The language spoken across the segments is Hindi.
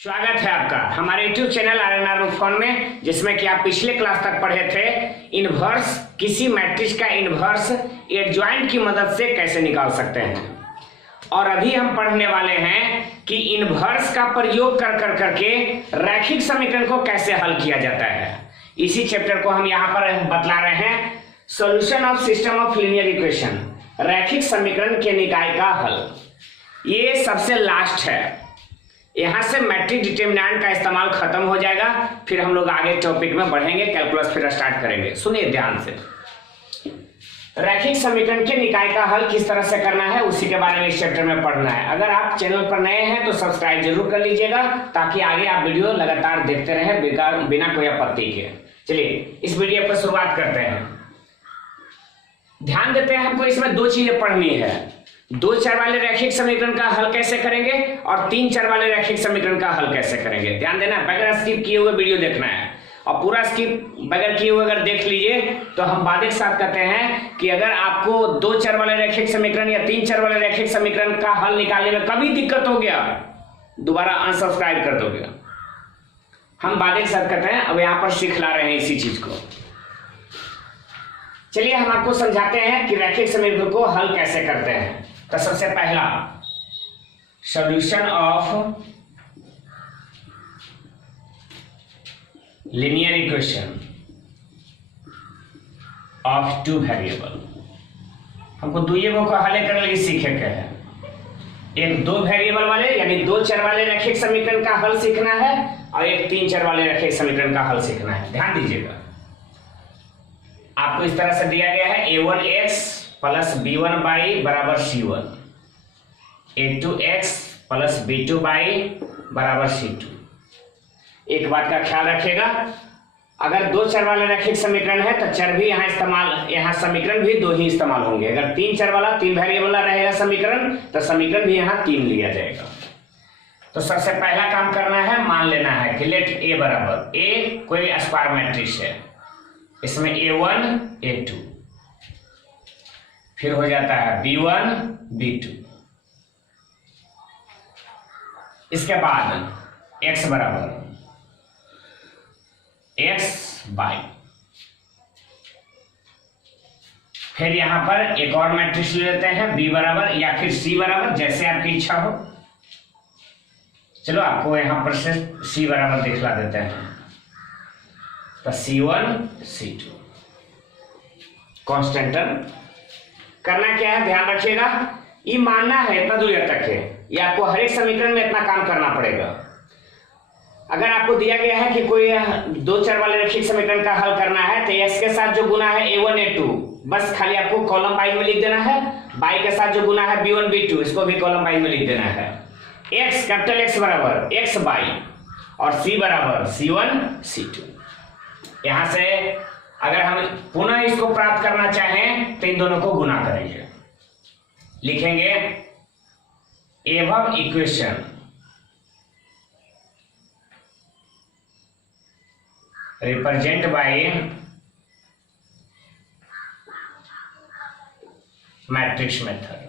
स्वागत है आपका हमारे YouTube चैनल आर फोन में, जिसमें कि आप पिछले क्लास तक पढ़े थे इनवर्स, किसी मैट्रिक्स का इनवर्स एडजॉइंट की मदद से कैसे निकाल सकते हैं। और अभी हम पढ़ने वाले हैं कि इनवर्स का प्रयोग कर करके रैखिक समीकरण को कैसे हल किया जाता है। इसी चैप्टर को हम यहाँ पर बतला रहे हैं, solution of system of linear equation, रैखिक समीकरण के निकाय का हल। ये सबसे लास्ट है, यहां से मैट्रिक्स डिटरमिनेंट का इस्तेमाल खत्म हो जाएगा, फिर हम लोग आगे टॉपिक में बढ़ेंगे, कैलकुलस फिर स्टार्ट करेंगे। सुनिए ध्यान से, रैखिक समीकरण के निकाय का हल किस तरह से करना है उसी के बारे में इस चैप्टर में पढ़ना है। अगर आप चैनल पर नए हैं तो सब्सक्राइब जरूर कर लीजिएगा, ताकि आगे आप वीडियो लगातार देखते रहें बिना कोई आपत्ति के। चलिए इस वीडियो पर शुरुआत करते हैं। ध्यान देते हैं, हमको इसमें दो चीजें पढ़नी है, दो चर वाले रैखिक समीकरण का हल कैसे करेंगे और तीन चर वाले रैखिक समीकरण का हल कैसे करेंगे। ध्यान देना, बगैर स्किप किए हुए वीडियो देखना है, और पूरा स्किप बगैर किए हुए अगर देख लीजिए तो हम बाद के साथ कहते हैं कि अगर आपको दो चर वाले रैखिक समीकरण या तीन चर वाले रैखिक समीकरण का हल निकालने में कभी दिक्कत हो गया, दोबारा अनसब्सक्राइब कर दोगे। हम बाद के साथ कहते हैं, अब यहां पर सिखला रहे हैं इसी चीज को। चलिए हम आपको समझाते हैं कि रैखिक समीकरण को हल कैसे करते हैं। तो सबसे पहला, solution of linear equation of two variable. हमको दुइये को हल करने के सीखे के है, एक दो वेरिएबल वाले यानी दो चर वाले रैखिक समीकरण का हल सीखना है, और एक तीन चर वाले रैखिक समीकरण का हल सीखना है। ध्यान दीजिएगा, आपको इस तरह से दिया गया है a1x प्लस b1 बाई बराबर c1, a2x plus b2 by बराबर c2। एक बात का ख्याल रखिएगा, अगर दो चर वाला रैखिक समीकरण है तो चर भी यहाँ इस्तेमाल, यहाँ समीकरण भी दो ही इस्तेमाल होंगे। अगर तीन चर वाला, तीन वेरिएबल वाला रहेगा समीकरण, तो समीकरण भी यहाँ तीन लिया जाएगा। तो सबसे पहला काम करना है, मान लेना है कि लेट a बराबर, a कोई स्क्वायर मैट्रिक्स है, इसमें a1 a2, फिर हो जाता है b1 b2। इसके बाद x बराबर x बाई, फिर यहां पर एक और मैट्रिक्स ले लेते हैं b बराबर या फिर c बराबर, जैसे आपकी इच्छा हो। चलो आपको यहां पर से c बराबर दिखला देते हैं, तो c1 c2 कांस्टेंट करना क्या है, ध्यान रखिएगा, ये मानना है इतना दूर तक है, ये आपको हर एक समीकरण में इतना काम करना पड़ेगा। अगर आपको दिया गया है कि कोई दो चर वाले रैखिक समीकरण का हल करना है, तो x के साथ जो गुना है a1 a2, बस खाली आपको कॉलम वाइज में लिख देना है। y के साथ जो गुना है b1 b2, इसको भी कॉलम वाइज में लिख देना है। x कैपिटल X बराबर x बाई, और c बराबर c1 c2। यहां से अगर हम पुनः इसको प्राप्त करना चाहें तो इन दोनों को गुना करेंगे, लिखेंगे एवं equation represent by matrix method.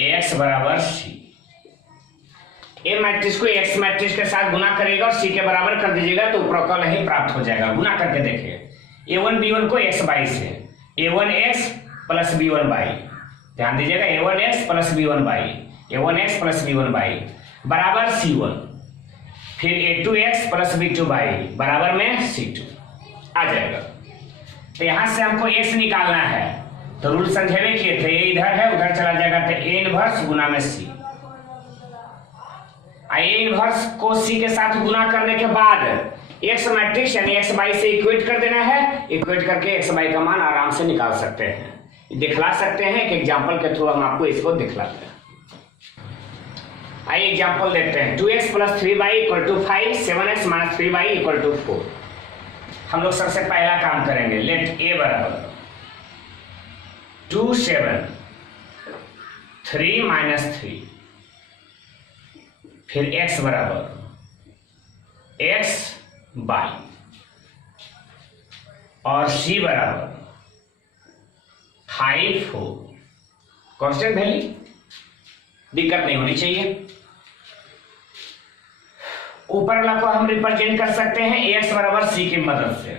x बराबर c, ए मैट्रिक्स को एक्स मैट्रिक्स के साथ गुना करेगा और सी के बराबर कर दीजिएगा तो उपरोक्त ही प्राप्त हो जाएगा। गुना करके देखिए, a1 b1 को x बाई से, a1x प्लस b1 बाई, ध्यान दीजिएगा a1x plus b1 by, a1x plus b1 by बराबर c1, फिर a2x प्लस b2 बाई बराबर में c2 आ जाएगा। तो यहां से हमको x निकालना है, तो रूल समझे किए थे, ये इधर है उधर चला जाएगा, तो a इनवर्स गुना में c। a इनवर्स को c के साथ गुना करने के बाद x मैट्रिक्स यानी x बाई से इक्वेट कर देना है, इक्वेट करके x बाई का मान आराम से निकाल सकते हैं, दिखला सकते हैं। एक एग्जांपल के थ्रू हम आपको इसको दिखलाते हैं। आइए एग्जांपल देखते हैं। 2x plus 3y equal to 5, 7x minus 3y equal to 4। हम लोग सबसे पहला काम करेंगे, लेट a बराबर 2 7 3 माइनस 3, फिर x बराबर x बाई, और c बराबर 5 हो कांस्टेंट वैल्यू, दिक्कत नहीं होनी चाहिए। ऊपर वाला को हम रिप्रेजेंट कर सकते हैं एक्स बराबर सी की मदद से।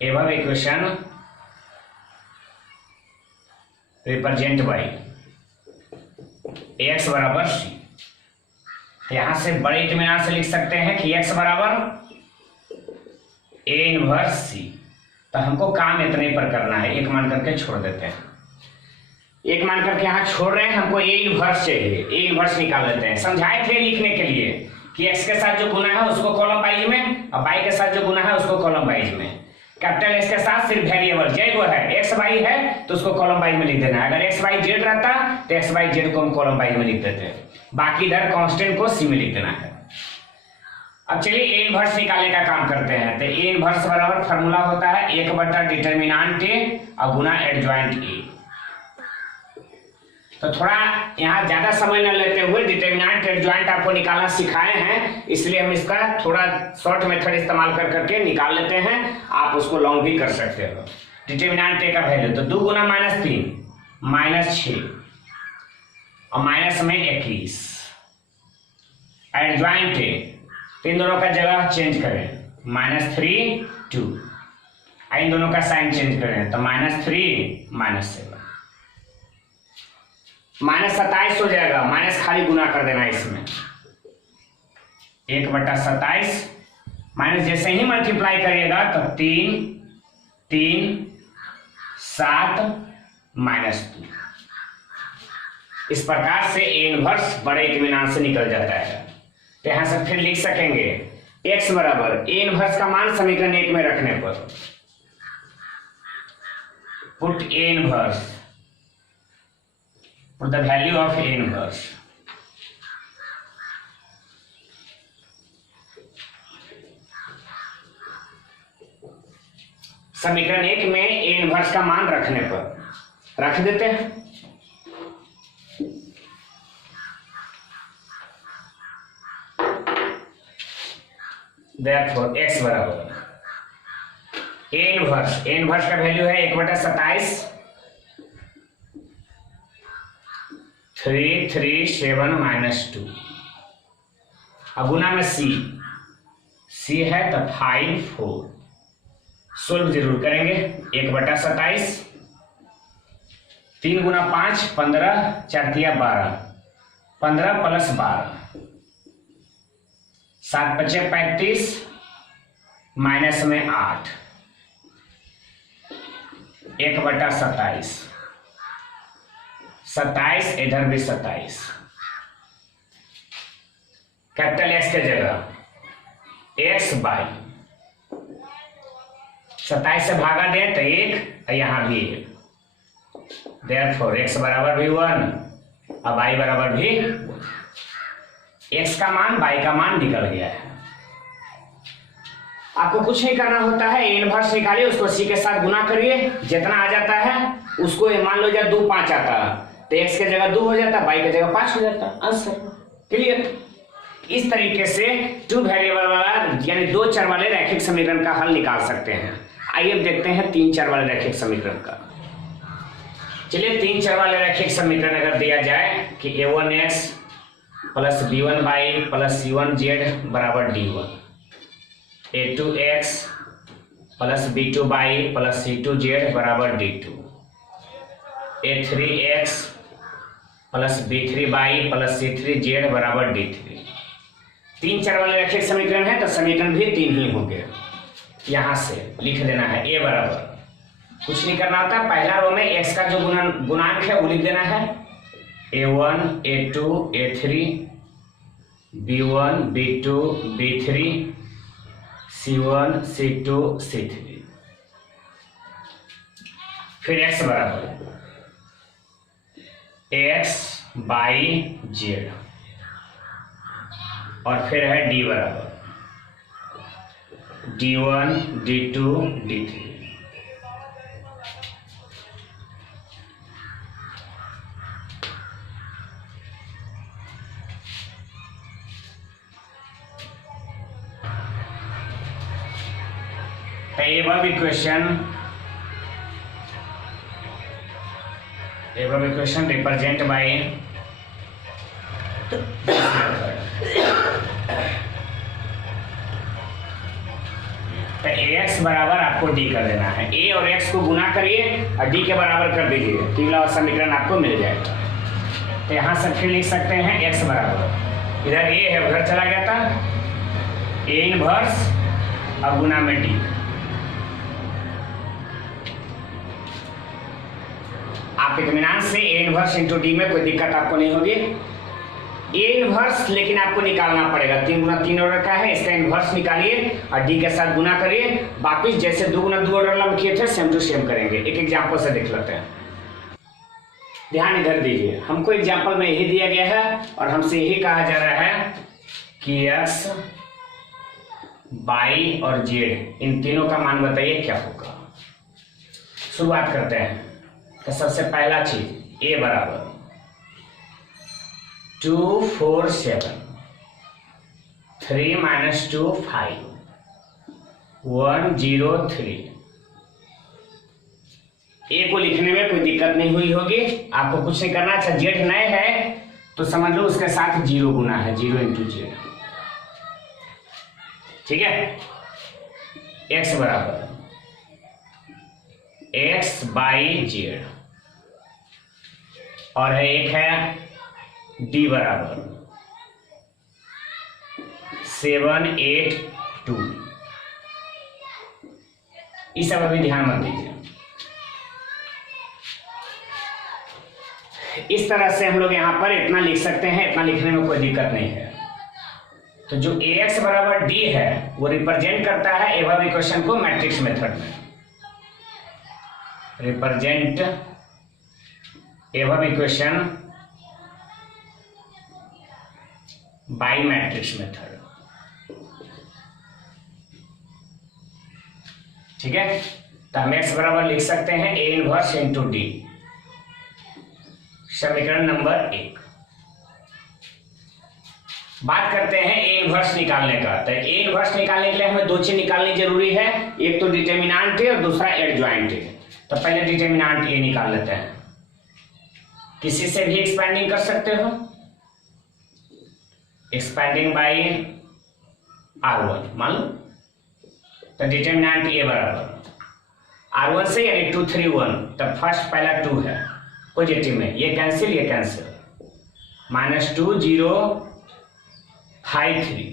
एवं इक्वेशन रिप्रेजेंट बाई एक्स बराबर सी। यहां से बड़े इत्मीनान से लिख सकते हैं कि एक्स बराबर ए इनवर्स सी। तो हमको काम इतने पर करना है, एक मान करके छोड़ देते हैं, एक मान करके यहां छोड़ रहे हैं। हमको ए इनवर्स चाहिए, ए इनवर्स निकाल लेते हैं। समझाए थे लिखने के लिए कि एक्स के साथ जो गुना है उसको कॉलम वाइज में, और वाई के साथ जो गुना है उसको कॉलम वाइज में। कैपिटल एक्स के साथ सिर्फ वेरिएबल जय वो है, एक्स वाई है तो उसको कॉलम वाइज में लिख देना है। अगर एक्स वाई जेड रहता तो एक्स वाई जेड को हम कॉलम वाइज में लिख देते हैं, बाकी इधर कांस्टेंट को सी में लिख देना है। अब चलिए ए इनवर्स निकालने का काम करते हैं। तो ए इनवर्स बराबर फार्मूला होता है 1 डिटरमिनेंट ए और गुना एडजॉइंट ए। तो थोड़ा यहाँ ज्यादा समय न लेते हुए डिटरमिनेंट एडजॉइंट आपको निकालना सिखाए हैं, इसलिए हम इसका थोड़ा शॉर्ट मेथड इस्तेमाल कर करके निकाल लेते हैं। आप उसको लॉन्ग भी कर सकते हो। डिटरमिनेंट ए का वैल्यू तो 2 गुना -3 -6 और माइनस में 21। एडजॉइंट ए तो इन दोनों का जगह चेंज करें, -3 2, इन दोनों का साइन चेंज करें तो -3 -7, -27 हो जाएगा। माइनस खाली गुना कर देना इसमें, 1/27 माइनस जैसे ही मल्टीप्लाई करिएगा तो 3 3 7 -2। इस प्रकार से ए इनवर्स बड़े इत्मीनान से निकल जाता है। तो यहां से फिर लिख सकेंगे x बराबर ए इनवर्स का मान समीकरण 1 में रखने पर put A inverse, put the value of A inverse. समीकरण 1 में ए इनवर्स का मान रखने पर रख देते हैं। Therefore x बराबर ए इनवर्स का वैल्यू है 1/27 337 -2। अब गुना में सी है तो 5 4। सोल्व जरूर करेंगे। 1/27 3 गुना 5 15 4 तिया 12, 15 + 12 7 × 5 = 35 माइनस में 8 1/27 27 इधर भी 27। कैपिटल एक्स के जगह एक्स बाई 27 से भागा दें तो 1 और यहां भी 1। देयरफॉर एक्स बराबर भी 1 और वाई बराबर भी 1। एक्स का मान वाई का मान निकल गया है। आपको कुछ नहीं करना होता है, ए इनवर्स निकालिए, उसको सी के साथ गुना करिए, जितना आ जाता है उसको मान लो जब 2 5 आता तो एक्स के जगह 2 हो जाता, वाई की जगह 5 हो जाता। Answer clear. इस तरीके से 2 वेरिएबल वाला यानी 2 चर वाले रैखिक समीकरण का हल निकाल सकते हैं। आइए देखते हैं 3 चर वाले रैखिक समीकरण का। चलिए 3 चर वाले रैखिक समीकरण अगर दिया जाए कि a1x + b1y + c1z बराबर d1, a2x + b2y + c2z बराबर d2, a3x + b3y + c3z बराबर d3। 3 चर वाले रैखिक समीकरण है तो समीकरण भी 3 ही होंगे। यहां से लिख देना है a बराबर, कुछ नहीं करना होता, पहला रो में x का जो गुणांक है वो लिख देना है a1 a2 a3 b1 b2 b3 c1 c2 c3। फिर x बराबर x बाई जेड और फिर है d बराबर d1 d2 d3। above equation above equation represent by तो ax बराबर आपको d कर देना है, a और x को गुना करिए और d के बराबर कर दीजिए, तो ये वाला समीकरण आपको मिल जाएगा। तो यहाँ से फिर लिख सकते हैं x बराबर, इधर a है उधर चला गया था, a इनवर्स अब गुना में d। आप इत्मीनान से a इनवर्स इंटू डी में कोई दिक्कत आपको नहीं होगी। a इनवर्स लेकिन आपको निकालना पड़ेगा, 3 गुना 3 ऑर्डर का है, इसका इनवर्स निकालिए और d के साथ गुना करिए। वापिस जैसे 2 गुना 2 ऑर्डर में किए थे सेम टू सेम करेंगे। एक एग्जाम्पल से देख लेते हैं, ध्यान इधर दीजिए। हमको एग्जाम्पल में यही दिया गया है और हमसे यही कहा जा रहा है कि x, y और z इन तीनों का मान बताइए क्या होगा। शुरुआत करते हैं। तो सबसे पहला चीज a बराबर 2 4 7 3 - 2 5 1 0 3। a को लिखने में कोई दिक्कत नहीं हुई होगी, आपको कुछ नहीं करना। अच्छा जेड नए है तो समझ लो उसके साथ 0 गुना है, 0 इंटू जेड, ठीक है। x बराबर x बाई जेड और है एक है d बराबर 7 8 2। इस सब अभी ध्यान मत दीजिए। इस तरह से हम लोग यहां पर इतना लिख सकते हैं, इतना लिखने में कोई दिक्कत नहीं है। तो जो ax बराबर d है वो रिप्रेजेंट करता है एबव इक्वेशन को मैट्रिक्स मेथड में, represent above equation by matrix method, ठीक है। तो हम x बराबर लिख सकते हैं a इनवर्स इंटू डी, समीकरण नंबर 1। बात करते हैं a इनवर्स निकालने का। तो a इनवर्स निकालने के लिए हमें 2 चीज निकालनी जरूरी है, एक तो डिटर्मिनेंट है और दूसरा एडजॉइंट है। तो पहले डिटर्मिनेंट a निकाल लेते हैं। किसी से भी एक्सपेंडिंग कर सकते हो, एक्सपेंडिंग बाई r1 मान लो। तो डिटर्मिनेंट a बराबर r1 से यानी 2 3 1, तो फर्स्ट पहला 2 है पॉजिटिव में, ये कैंसिल -2 0 5 3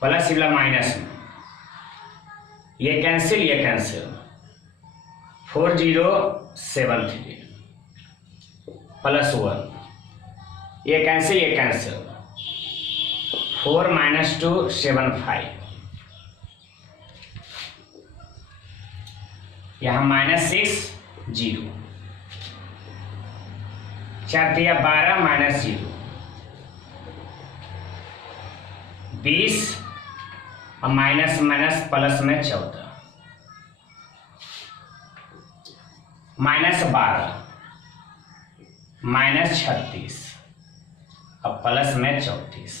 प्लस इला माइनस में, ये कैंसिल 4 0 7 3 प्लस 1, ये कैंसिल 4 - 2 7 5, यहां -6 0 4 3 12 -0 20 और माइनस प्लस में 14 -12 -36 और प्लस में 34,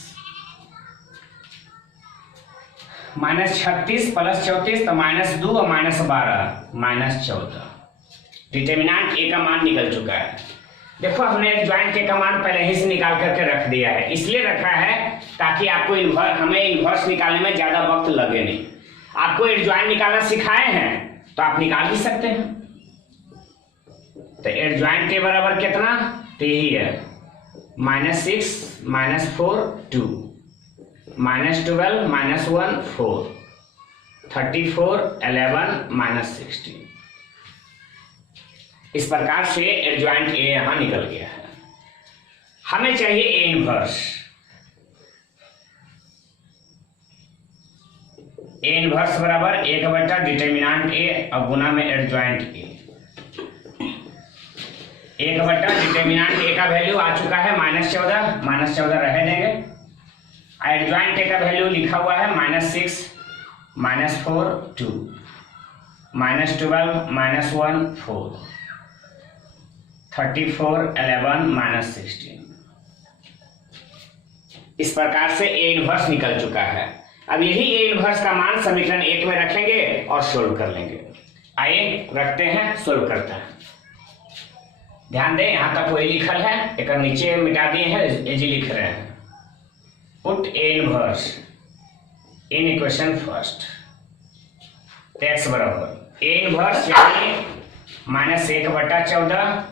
-36 प्लस 34 तो -2 और -12 -14। डिटर्मिनेंट a का मान निकल चुका है। देखो हमने एडजॉइंट के का मान पहले ही से निकाल करके रख दिया है, इसलिए रखा है ताकि आपको हमें इनवर्स निकालने में ज्यादा वक्त लगे नहीं। आपको एडजॉइंट निकालना सिखाए हैं तो आप निकाल भी सकते हैं। तो एडजॉइंट के बराबर कितना, तो यही है -6 -4 2 -12 -1 4 34 11 -16। इस प्रकार से एडजॉइंट a यहां निकल गया है। हमें चाहिए a इनवर्स। a इनवर्स बराबर 1 डिटर्मिनेंट a और गुना में एडजॉइंट a। 1 डिटर्मिनेंट a का वैल्यू आ चुका है -14 रह देंगे। एडजॉइंट a का वैल्यू लिखा हुआ है -6 -4 2 -12 -1 4 34 11 -16। इस प्रकार से a इनवर्स निकल चुका है। अब यही a इनवर्स का मान समीकरण 1 में रखेंगे और सोल्व कर लेंगे। आइए रखते हैं, सोल्व करते हैं। ध्यान दें, यहां तक वही लिखल है, एक नीचे मिटा दिए हैं, एजी लिख रहे हैं। Put A inverse in equation first. X बराबर ए इनवर्स यानी -1/14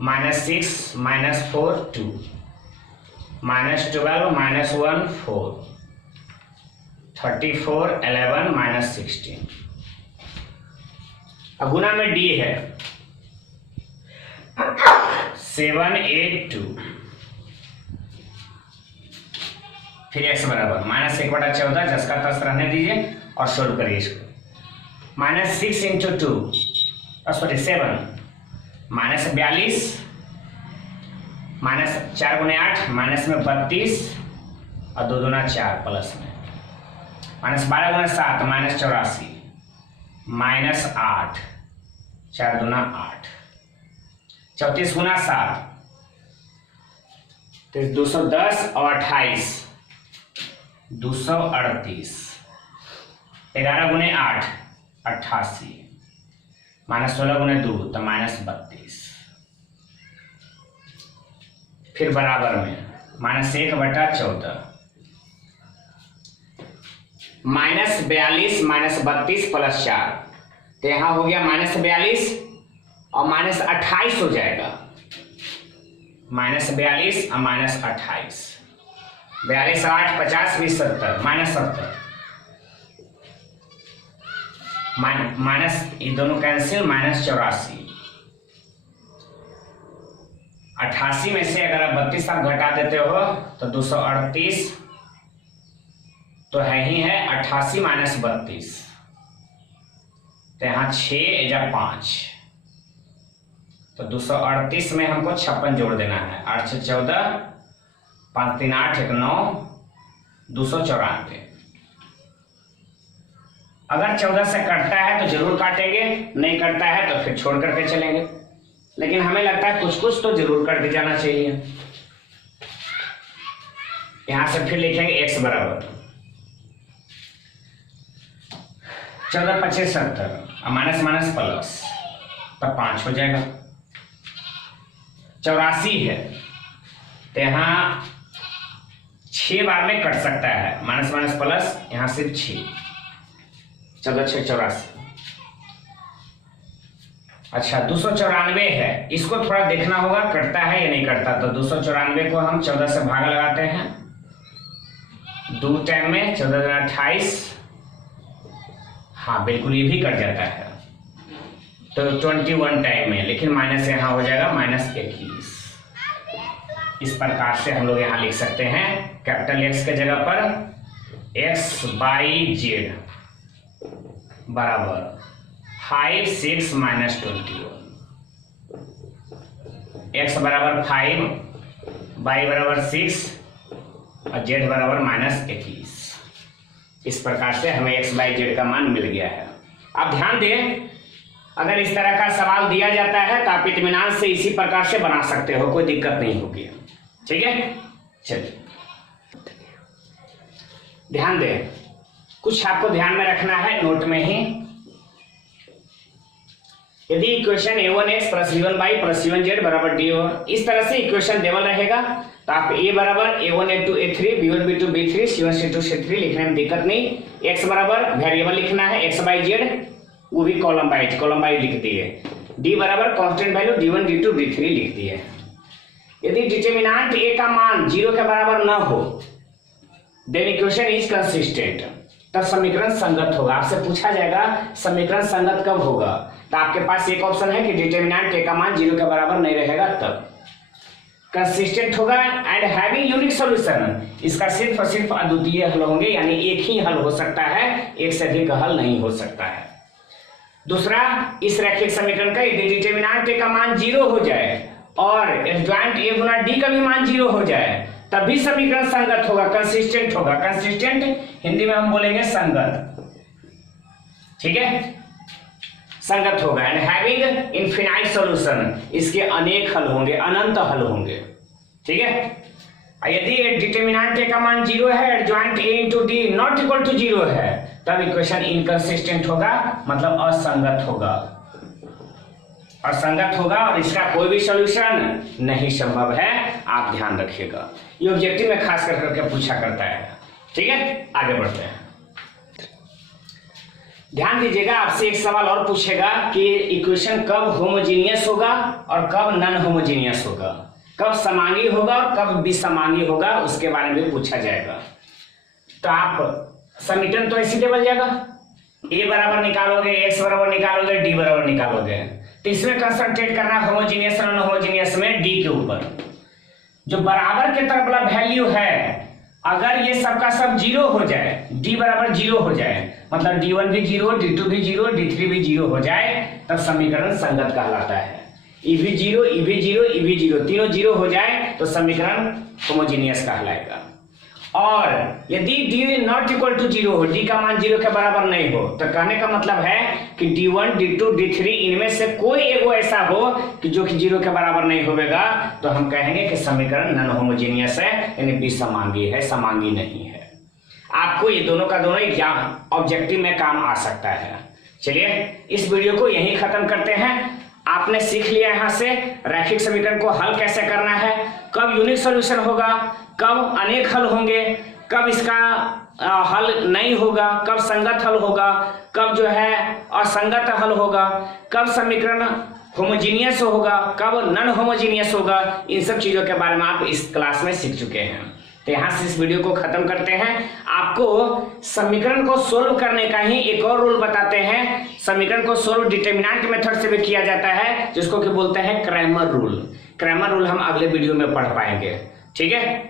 -6 -4 2 -12 -1 4 34 11 -16। अब गुना में डी है 7 8 2। फिर एक्स बराबर -1/14, जस का तस रहने दीजिए और सोल्व करिए इसको। -6 × 2 सॉरी 7 -42 -4 × 8 माइनस में 32 और 2 दूना 4 प्लस में -12 × 7 -84 -8 4 दूना 8 34 × 7 तो 210 और 28 238 11 × 8 88 -16 × 2 तो -32। फिर बराबर में -1/14 -42 -32 + 4 तो यहां हो गया -42 और -28 हो जाएगा। -42 और -28 42 8 50 20 70 -70 माइनस ये दोनों कैंसिल -84 88 में से अगर आप 32 आप घटा देते हो तो 238 तो है ही है 88 - 32 तो यहाँ 6 × 5 तो 238 में हमको 56 जोड़ देना है। 8 6 14 5 3 8 1 9 294। अगर 14 से कटता है तो जरूर काटेंगे, नहीं कटता है तो फिर छोड़ करके चलेंगे, लेकिन हमें लगता है कुछ कुछ तो जरूर कट के जाना चाहिए। यहां से फिर लिखेंगे एक्स बराबर 14 25 70 माइनस माइनस प्लस तब 5 हो जाएगा। 84 है तो यहाँ 6 बार में कट सकता है, माइनस माइनस प्लस यहाँ सिर्फ 6 14 6 84। अच्छा 294 है, इसको थोड़ा देखना होगा कटता है या नहीं कटता। तो 294 को हम 14 से भाग लगाते हैं, 2 टाइम में 14 28, हाँ बिल्कुल ये भी कट जाता है तो 21 टाइम में, लेकिन माइनस यहाँ हो जाएगा -21। इस प्रकार से हम लोग यहाँ लिख सकते हैं कैपिटल एक्स के जगह पर x/z बराबर 5 6 -21। x बराबर 5, y बराबर 6 और z बराबर -21। इस प्रकार से हमें x/z का मान मिल गया है। आप ध्यान दें, अगर इस तरह का सवाल दिया जाता है तो आप इत्मीनान से इसी प्रकार से बना सकते हो, कोई दिक्कत नहीं होगी। ठीक है, चलिए ध्यान दें, कुछ आपको ध्यान में रखना है नोट में ही। यदि इक्वेशन a1x + b1y + c1z बराबर d इस तरह से इक्वेशन देवल रहेगा तो आप a बराबर a1 a2 a3 b1 b2 b3 c1 c2 c3 लिखने में दिक्कत नहीं। x बराबर वेरिएबल लिखना है x/z, वो भी कॉलम वाइज लिख दिए। d बराबर constant value d1 d2 d3 लिख दिए। यदि डिटरमिनेंट a का मान 0 के बराबर न हो देन इक्वेशन इज कंसिस्टेंट, तब समीकरण संगत होगा। आपसे पूछा जाएगा समीकरण संगत कब होगा, तो आपके पास एक ऑप्शन है कि डिटरमिनेंट a का मान 0 के बराबर नहीं रहेगा तब कंसिस्टेंट होगा एंड हैविंग यूनिक सॉल्यूशन। इसका सिर्फ और सिर्फ अद्वितीय हल होंगे, यानी एक ही हल हो सकता है, एक से अधिक हल नहीं हो सकता है। दूसरा, इस रैखिक समीकरण का यदि डिटरमिनेंट a का मान 0 हो जाए और एडजॉइंट a गुना d का भी मान 0 हो जाए तब भी समीकरण संगत होगा, कंसिस्टेंट होगा। कंसिस्टेंट हिंदी में हम बोलेंगे संगत, ठीक है, संगत होगा। एंड हैविंग इनफिनाइट सॉल्यूशन, इसके अनेक हल होंगे, अनंत हल होंगे। ठीक है, यदि डिटरमिनेंट a का मान 0 है, adjoint a × d not equal to 0 है, तब इक्वेशन इनकंसिस्टेंट होगा, मतलब असंगत होगा। और संगत होगा और इसका कोई भी सॉल्यूशन नहीं संभव है, आप ध्यान रखिएगा। ये ऑब्जेक्टिव में खास करके पूछा करता है। ठीक है, आगे बढ़ते हैं। ध्यान दीजिएगा, आपसे एक सवाल और पूछेगा कि इक्वेशन कब होमोजीनियस होगा और कब नॉन होमोजीनियस होगा, कब समांगी होगा और कब विसमांगी होगा, उसके बारे में पूछा जाएगा। तो आप समीकरण तो ऐसे बन जाएगा, a बराबर निकालोगे, x बराबर निकालोगे, d बराबर निकालोगे। तो इसमें कंसंट्रेट करना होमोजीनियस और नॉन होमोजीनियस में d के ऊपर। जो बराबर के तरफ वाला वैल्यू है, अगर ये सबका सब जीरो हो जाए, d बराबर जीरो हो जाए, मतलब d1 भी जीरो, d2 भी जीरो, d3 भी जीरो हो जाए, तब समीकरण संगत कहलाता है। e भी जीरो, e भी जीरो, e भी जीरो, तीनों जीरो हो जाए तो समीकरण होमोजीनियस कहलाएगा। और यदि d not equal to zero हो, d का मान जीरो के बराबर नहीं हो, तो कहने का मतलब है कि d1, d2, d3 इनमें से कोई एगो ऐसा हो कि जो कि जीरो के बराबर नहीं होगा, तो हम कहेंगे कि समीकरण नॉन होमोजीनियस है, यानी विसमांगी है, समांगी नहीं है। आपको ये दोनों का दोनों एग्जाम ऑब्जेक्टिव में काम आ सकता है। चलिए इस वीडियो को यहीं खत्म करते हैं। आपने सीख लिया यहाँ से रैखिक समीकरण को हल कैसे करना है, कब यूनिक सॉल्यूशन होगा, कब अनेक हल होंगे, कब इसका हल नहीं होगा, कब संगत हल होगा, कब जो है असंगत हल होगा, कब समीकरण होमोजीनियस होगा, कब नॉन होमोजीनियस होगा। इन सब चीजों के बारे में आप इस क्लास में सीख चुके हैं। तो यहाँ से इस वीडियो को खत्म करते हैं। आपको समीकरण को सोल्व करने का ही एक और रूल बताते हैं। समीकरण को सोल्व डिटरमिनेंट मेथड से भी किया जाता है, जिसको कि बोलते हैं क्रैमर रूल। क्रैमर रूल हम अगले वीडियो में पढ़ पाएंगे। ठीक है।